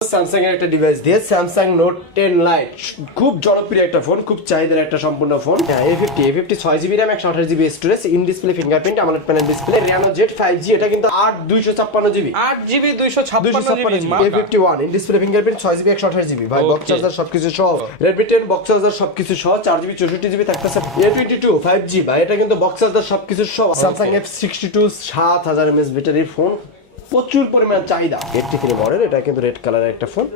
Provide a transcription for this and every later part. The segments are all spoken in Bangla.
স্যামসাং এর একটা ডিভাইস দিয়ে স্যামসাং নোট 10 লাইট খুব জনপ্রিয় একটা ফোন, খুব চাহিদার একটা সম্পূর্ণ phone. A50 6GB RAM 128GB storage, in display fingerprint, AMOLED panel display, Reno Z 5G, এটা কিন্তু 8 256GB 8GB 256GB A51 in display fingerprint 6GB 128GB ভাই, বক্স চার্জার সবকিছু সহ, Redmi 10 বক্স চার্জার সবকিছু সহ 4GB 64GB থাকতেছে। A22 5G ভাই, এটা কিন্তু বক্স চার্জার সবকিছু সহ, Samsung F62 7000 mAh ব্যাটারির ফোন, প্রচুর পরিমাণ চাহিদা। 83 মডেল, এটা কিন্তু রেড কালারের একটা ফোন,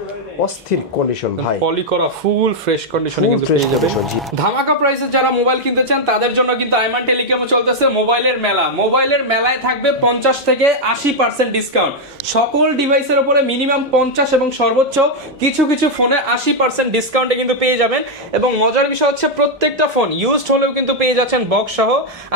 অস্থির কন্ডিশন ভাই, পলি করা ফুল ফ্রেশ কন্ডিশনে কিন্তু পেয়ে যাবেন। ধামাকা প্রাইসে যারা মোবাইল কিনতে চান তাদের জন্য কিন্তু আইমান টেলিকমে চলতেছে মোবাইলের মেলা। মোবাইলের মেলায় থাকবে 50 থেকে 80% ডিসকাউন্ট সকল ডিভাইসের উপরে, মিনিমাম 50 এবং সর্বোচ্চ কিছু কিছু ফোনে 80% ডিসকাউন্টে কিন্তু পেয়ে যাবেন। এবং মজার বিষয় হচ্ছে প্রত্যেকটা ফোন ইউজড হলেও কিন্তু পেয়ে যাচ্ছেন বক্স সহ।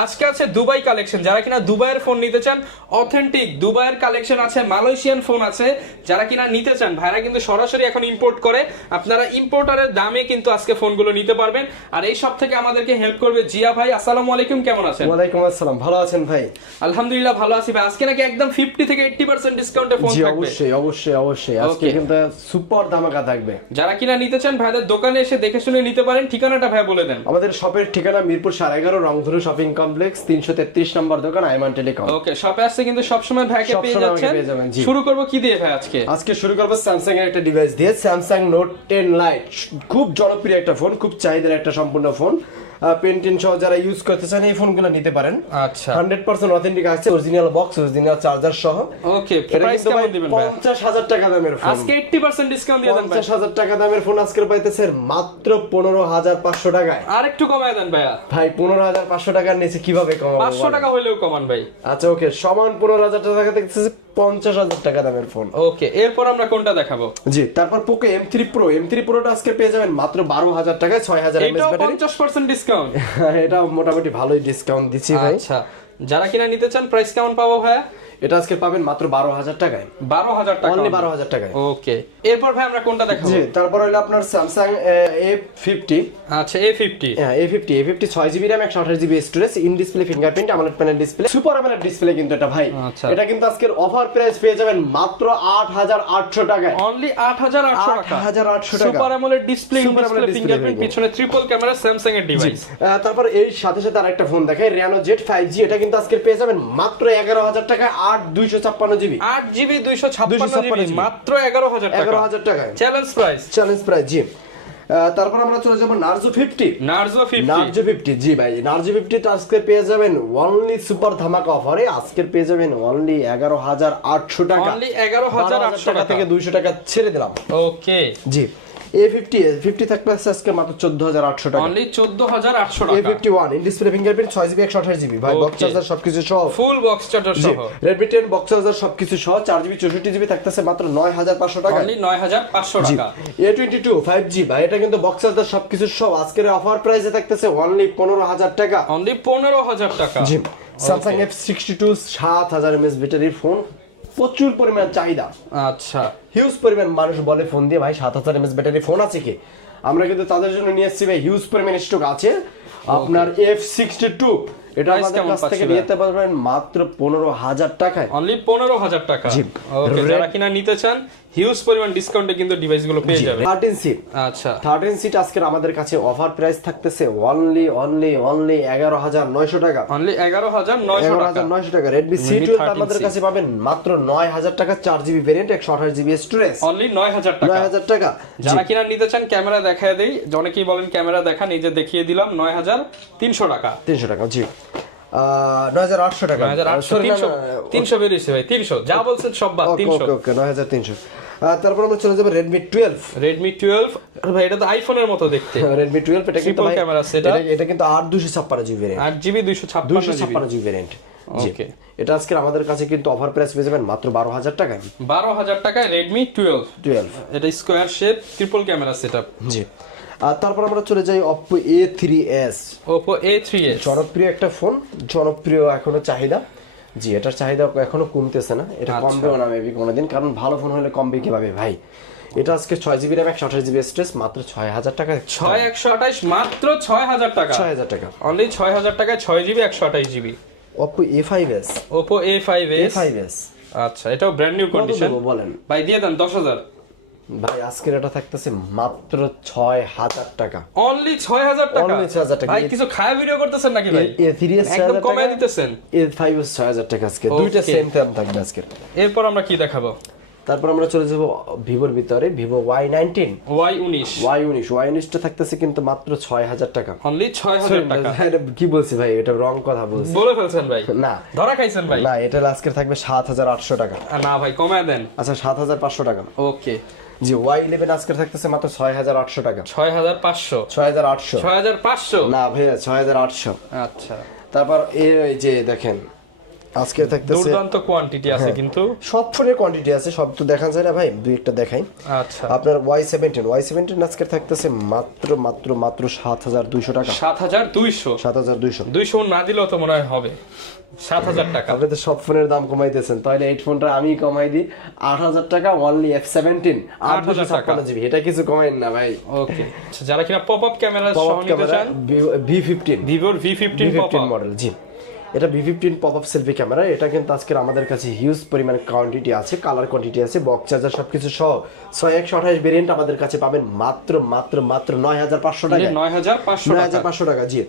আজকে আছে দুবাই কালেকশন, যারা কিনা দুবাইয়ের ফোন নিতে চান, অথেন্টিক দুবাইয়ের কালেকশন আছে, মালয়েশিয়ান ফোন আছে, যারা কিনা নিতে চান ভাইরা কিন্তু সরাসরি এখন ইম্পোর্ট করে, আপনারা ইম্পোর্টারের দামে কিন্তু আজকে ফোনগুলো নিতে পারবেন। আর এই সব থেকে আমাদেরকে হেল্প করবে জিয়া ভাই। আসসালামু আলাইকুম, কেমন আছেন? ওয়ালাইকুম আসসালাম, ভালো আছেন ভাই? আলহামদুলিল্লাহ ভালো আছি ভাই। আজকে নাকি একদম 50 থেকে 80% ডিসকাউন্টে ফোন থাকবে। অবশ্যই অবশ্যই অবশ্যই, আজকে কিন্তু সুপার ধামাকা থাকবে। যারা কিনা নিতে চান ভাইদের দোকানে এসে দেখে শুনে নিতে পারেন। ঠিকানাটা ভাই বলে দেন। আমাদের শপের ঠিকানা মিরপুর 11.5 রংধনু শপিং কমপ্লেক্স, 333 নম্বর দোকান, আইমান টেলিকম। ওকে, শপে আসছে কিন্তু সবসময় ভাইকে পেয়ে যাচ্ছেন। শুরু করব কি দিয়ে ভাই আজকে শুরু করব স্যামসাং এর একটা ডিভাইস দিয়ে, স্যামসাং নোট 10 লাইট খুব জনপ্রিয় একটা ফোন, খুব চাহিদার একটা সম্পূর্ণ ফোন। পেন্টিন সহ যারা ইউজ করতে চান এই ফোনগুলো নিতে পারেন। আচ্ছা, 100% অথেন্টিক আছে, অরিজিনাল বক্স, অরিজিনাল চার্জার সহ। ওকে, প্রাইস কেমন দিবেন ভাই? 50,000 টাকা দামের ফোন, আজকে 80% ডিসকাউন্ট দিয়ে দেন ভাই। 50,000 টাকা দামের ফোন আজকে পাইতেছেন মাত্র 15,500 টাকায়। আর একটু কমায় দেন ভাইয়া। ভাই 15,500 টাকার নিচে কিভাবে কমাবো? 500 টাকা হইলেও কমান ভাই। আচ্ছা ওকে, সমান 15,000 টাকা দেখতেছি 50,000 টাকা দামের ফোন। ওকে, এরপর আমরা কোনটা দেখাবো? জি, তারপর পোকো M3 Proটা আজকে পেয়ে যাবেন মাত্র 12,000 টাকায়, 6000 mAh ব্যাটারি। 50% ডিসকাউন্ট। এটা মোটামুটি ভালোই ডিসকাউন্ট দিচ্ছি ভাই। আচ্ছা, যারা কিনা নিতে চান প্রাইস কেমন পাবো ভাইয়া? এটা আজকে পাবেন মাত্র 12,000 টাকায়। 12,000 টাকা, অনলি 12,000 টাকায়। ওকে, এরপর ভাই আমরা কোনটা দেখাবো? জি, তারপর হলো আপনার Samsung A50। আচ্ছা, A50 A50 6GB RAM 128GB storage, in display fingerprint, AMOLED panel display, super AMOLED display কিন্তু এটা ভাই। আচ্ছা, এটা কিন্তু আজকের অফার প্রাইস পেয়ে যাবেন মাত্র 8,800 টাকায়। অনলি 8,800 টাকা। 8,800 টাকা। Super AMOLED display, Super AMOLED fingerprint, পিছনে ট্রিপল ক্যামেরা স্যামসাং এর ডিভাইস। তারপর এই সাথে সাথে আরেকটা ফোন দেখাই, Reno Z 5G, এটা কিন্তু আজকে পেয়ে যাবেন মাত্র 11,000 টাকায়, 8 256GB 8GB 256GB মাত্র 11,000 টাকা। 11,000 টাকায় চ্যালেঞ্জ প্রাইস। জি। তারপর আমরা চলে যাব Narzo 50। জি ভাই, Narzo 50 টা আজকে পেয়ে যাবেন অনলি সুপার ধামাকা অফারে, আজকে পেয়ে যাবেন অনলি 11,800 টাকা। অনলি 11,800 টাকা থেকে 200 টাকা ছেড়ে দিলাম। ওকে, জি। A50 থাকবে আজকে মাত্র 14,800 টাকা। অনলি 14,800 টাকা। A51 in display fingerprint 6GB 128GB ভাই, বক্স চার্জার সবকিছু সহ, ফুল বক্স চার্জার সহ। Redmi 10 বক্স চার্জার সবকিছু সহ 4GB 64GB থাকতেছে মাত্র 9,500 টাকা। অনলি 9,500 টাকা। A22 5G ভাই, এটা কিন্তু বক্স চার্জার সবকিছু সহ আজকের অফার প্রাইসে থাকতেছে অনলি 15,000 টাকা। অনলি 15,000 টাকা। জি, Samsung F62 7000 mAh ব্যাটারির ফোন, প্রচুর পরিমাণ চাহিদা। আচ্ছা, হিউজ পরিমাণ মানুষ বলে ফোন দিয়ে ভাই 7000 mAh ব্যাটারি ফোন আছে কি? আমরা কিন্তু তাদের জন্য নিয়ে আসছি ভাই, হিউজ পরিমাণ স্টক আছে। আপনার F62 এটা আমাদের কাছ থেকে নিতে পারবেন মাত্র 15,000 টাকায়। অনলি 15,000 টাকা। ওকে, যারা কিনা নিতে চান হিউজ পরিমাণ ডিসকাউন্টে কিন্তু ডিভাইসগুলো পেয়ে যাবেন। 13 সিট। আচ্ছা, 13 সিট আজকে আমাদের কাছে অফার প্রাইস থাকতেছে অনলি 11,900 টাকা। অনলি 11,900 টাকা। Redmi C12 আমাদের কাছে পাবেন মাত্র 9,000 টাকা, 4GB variant, 128GB storage. Only 9,000 টাকা। 9,000 টাকা। যারা কিনা নিতে চান ক্যামেরা দেখায় দেই, অনেকেই বলেন ক্যামেরা দেখান, এই যে দেখিয়ে দিলাম 9,300 টাকা। 300 টাকা, জি। 9,800 টাকা। 300 বেরিয়েছে ভাই, 300 যা বলছেন সব বাদ, 300। ওকে, 9,300। তারপর আমরা চলে যাব Redmi 12। ভাই এটা তো আইফোনের মতো দেখতে। Redmi 12 এটা কিন্তু ভাই ক্যামেরা সেটআপ, এটা কিন্তু 8 256GB variant, 8GB 256GB variant. ওকে, এটা আজকে আমাদের কাছে কিন্তু অফার প্রাইস পেয়ে যাবেন মাত্র 12,000 টাকায়। 12,000 টাকায় Redmi 12। এটা square shape triple camera setup. জি। আর তারপর আমরা চলে যাই Oppo A3s। জনপ্রিয় একটা ফোন, জনপ্রিয় এখনো চাহিদা। জি, এটার চাহিদা এখনো কমতেছে না, এটা কমবেও না মেবি কোনোদিন, কারণ ভালো ফোন হলে কমবে কিভাবে ভাই। এটা আজকে 6GB RAM 128GB স্টোরেজ মাত্র 6,000 টাকা। 6128 মাত্র 6,000 টাকা। 6,000 টাকা। অনলি 6,000 টাকায় 6GB 128GB। Oppo A5s। Oppo A5s। আচ্ছা, এটাও ব্র্যান্ড নিউ কন্ডিশন বলেন ভাই, দিয়ে দেন 10,000। ভাই আজকের এটা থাকতেছে মাত্র 6000 টাকা। অনলি 6000 টাকা। Only 6000 টাকা। ভাই কিছু খায়া ভিডিও করতেছেন নাকি ভাই? A3s একদম 6000 কমায় টাকা দিতেছেন। A5s 6000 টাকা আজকে দুইটা Okay. সেম দাম থাকবে আজকে। এরপর আমরা কি দেখাবো? তারপর আমরা চলে যাব ভিভোর ভিতরে, ভিভো Y19 Y19 টা থাকতেছে কিন্তু মাত্র 6000 টাকা। অনলি 6000 টাকা। এটা কি বলছি ভাই, এটা রং কথা বলছি। বলে ফেলছেন ভাই। না ধরা খাইছেন ভাই। না, এটা আজকে থাকবে 7800 টাকা। না ভাই কমায় দেন। আচ্ছা 7500 টাকা। ওকে জি Y11 আজকে থাকতেছে মাত্র 6800 টাকা। 6500 6800 6500 না ভাইয়া 6800। আচ্ছা তারপর এই যে দেখেন আজকে থাকতেছে দুর্দান্ত কোয়ান্টিটি আছে হ্যাঁ। কিন্তু সব ফোনের কোয়ান্টিটি আছে, সব তো দেখান যায় না ভাই, দুই একটা দেখাই। আচ্ছা আপনার Y17 আজকে থাকতেছে মাত্র মাত্র মাত্র 7200 টাকা। 7200 7200 200 না দিলেও তো মনে হয় হবে 7000 টাকা। আপনি তো সব ফোনের দাম কমাইতেছেন, তাহলে এই ফোনটা আমি কমাই দিই 8000 টাকা অনলি F17 8000 টাকা। 856 জিবি, এটা কিছু কমাইন না ভাই। ওকে যারা কিনা পপআপ ক্যামেরা সহ পপআপ নিতে ক্যামেরা চান V15 ভিভোর V15 পপআপ মডেল। জি এটা V15 পপআপ সেলফি ক্যামেরা। এটা কিন্তু আজকের আমাদের কাছে হিউজ পরিমাণ কোয়ান্টিটি আছে, কালার কোয়ান্টিটি আছে, বক্স চার্জার সবকিছু সহ 6128 ভেরিয়েন্ট আমাদের কাছে পাবেন মাত্র মাত্র মাত্র 9500 টাকা। 9500 টাকা জি।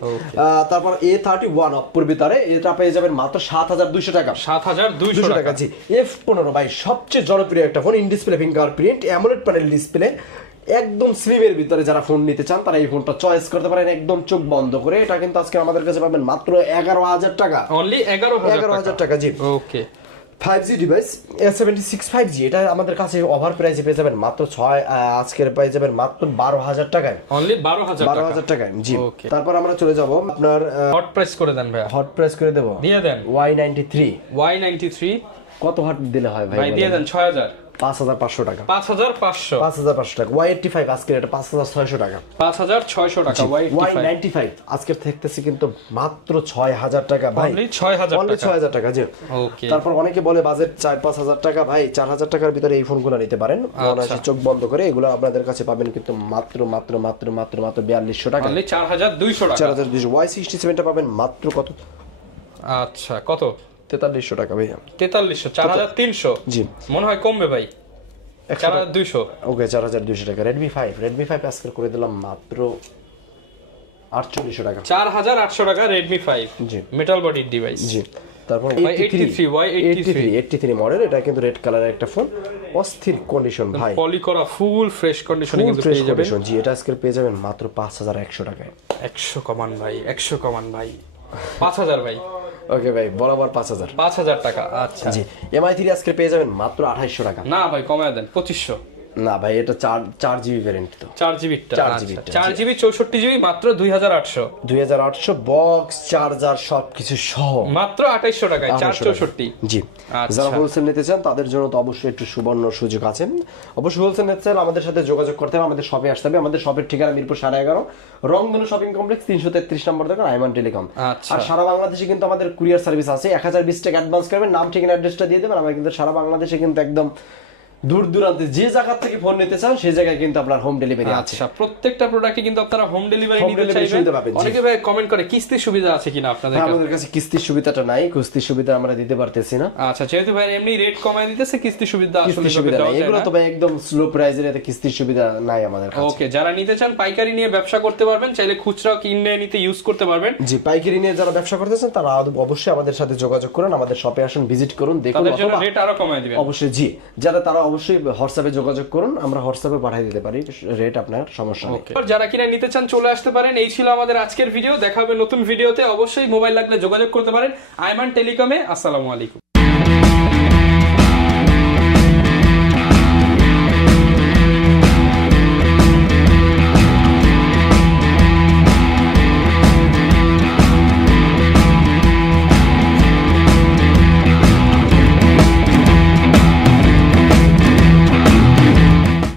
তারপর A31 অপ্পোর ভিতরে এটা পেয়ে যাবেন মাত্র 7200 টাকা। 7200 টাকা জি। F15 ভাই সবচেয়ে জনপ্রিয় একটা phone, in display fingerprint AMOLED panel display, একদম স্লিমের ভিতরে যারা ফোন নিতে চান তারা এই ফোনটা চয়েস করতে পারেন একদম চোখ বন্ধ করে। এটা কিন্তু আজকে আমাদের কাছে পাবেন মাত্র 11000 টাকা। অনলি 11000 টাকা জি। ওকে 5G ডিভাইস A76 5G, এটা আমাদের কাছে ওভার প্রাইসে পেয়ে যাবেন মাত্র আজকের পেয়ে যাবেন মাত্র 12000 টাকায়। অনলি 12000 টাকায় জি। Okay. তারপর আমরা চলে যাব আপনার হট প্রাইস করে দেন ভাই। হট প্রাইস করে দেব, দিয়ে দেন Y93 কত হট দিলে হয় ভাই? ভাই দিয়ে দেন 6000 5500 টাকা। 5500 টাকা। Y85 আজকে এটা 5600 টাকা। 5600 টাকা Y95 আজকে থাকতেছে কিন্তু মাত্র 6000 টাকা ভাই। অনলি 6000 অনলি টাকা 6000 টাকা জি। ওকে তারপর অনেকে বলে বাজেট 4-5000 টাকা, ভাই 4000 টাকার ভিতরে এই ফোনগুলো নিতে পারেন অনায়াসে চোখ বন্ধ করে। এগুলো আপনাদের কাছে পাবেন কিন্তু মাত্র মাত্র মাত্র মাত্র মাত্র 4200 টাকা। অনলি 4200 টাকা। 4200। Y67 টা পাবেন মাত্র কত? আচ্ছা কত? 4300 টাকা ভাইয়া। 4300 4300 জি। মনে হয় কমবে ভাই 4200। ওকে 4200 টাকা। Redmi 5 আজকে করে দিলাম মাত্র 4800 টাকা। 4800 টাকা Redmi 5 জি। মেটাল বডির ডিভাইস জি। তারপর Y83 মডেল, এটা কিন্তু রেড কালারের একটা ফোন, অস্থির কন্ডিশন ভাই, পলি করা ফুল ফ্রেশ কন্ডিশনে কিন্তু পেয়ে যাবেন। জি এটা আজকে পেয়ে যাবেন মাত্র 5100 টাকায়। 100 কমান ভাই 100 কমান ভাই 5000 ভাই। ওকে ভাই বরাবর 5000 টাকা। আচ্ছা জি। MI3 আজকে পেয়ে যাবেন মাত্র 2800 টাকা। না ভাই কমায় দেন 2500। না ভাই এটা 4 জিবি ভ্যারিয়েন্ট তো। 4 জিবি 4 জিবি 64 জিবি মাত্র 2800 বক্স চার্জার সবকিছু সহ মাত্র 2800 টাকায় 464 জি। আচ্ছা। যারা হোলসেল নিতে চান তাদের জন্য তো অবশ্যই একটু সুবর্ণ সুযোগ আছে। অবশ্যই হোলসেল নিতে চান আমাদের সাথে যোগাযোগ করতে হবে, আমাদের শপে আসতে হবে। আমাদের শপের ঠিকানা মিরপুর 11.5 রংধনু শপিং কমপ্লেক্স 333 নম্বর দোকান, আইমান টেলিকম। আচ্ছা। আর সারা বাংলাদেশে কিন্তু আমাদের কুরিয়ার সার্ভিস আছে। 1020 টাকা অ্যাডভান্স করবেন, নাম ঠিকানা অ্যাড্রেসটা দিয়ে দেবেন। আমরা কিন্তু সারা বাংলাদেশে কিন্তু একদম দূর দূরান্তে যে জায়গা থেকে ফোন নিতে চান সেই জায়গায় কিন্তু আপনার হোম ডেলিভারি আছে। আচ্ছা প্রত্যেকটা প্রোডাক্টে কিন্তু আপনারা হোম ডেলিভারি Home নিতে delivery সুবিধা পাবেন, চাইবেন। জি। অনেকে ভাই কমেন্ট করে কিস্তির সুবিধা আছে কিনা আপনাদের কাছে? আমাদের কাছে কিস্তির সুবিধাটা নাই, কিস্তির সুবিধা আমরা দিতে পারতেছি না। আচ্ছা যেহেতু ভাই এমনি রেট কমায় দিতেছে কিস্তির সুবিধা আসলে কিস্তির সুবিধা নাই, এগুলো তো ভাই একদম স্লো প্রাইজের, এতে কিস্তির সুবিধা নাই আমাদের কাছে। ওকে যারা নিতে চান পাইকারি নিয়ে ব্যবসা করতে পারবেন, চাইলে খুচরাও কিনে নিতে ইউজ করতে পারবেন। জি পাইকারি নিয়ে যারা ব্যবসা করতেছেন তারা অবশ্যই আমাদের সাথে যোগাযোগ করুন, আমাদের শপে আসুন, ভিজিট করুন, দেখুন। তাদের জন্য অথবা রেট আরো কমায় দিবেন। অবশ্যই জি, তারা অবশ্যই হোয়াটসঅ্যাপে যোগাযোগ করুন, আমরা হোয়াটসঅ্যাপে পাঠিয়ে দিতে পারি রেট, আপনার সমস্যা নেই। যারা কিনা নিতে চান চলে আসতে পারেন। এই ছিল আমাদের আজকের ভিডিও, দেখা হবে নতুন ভিডিওতে। অবশ্যই মোবাইল লাগলে যোগাযোগ করতে পারেন আইমান টেলিকমে। আসসালামু আলাইকুম।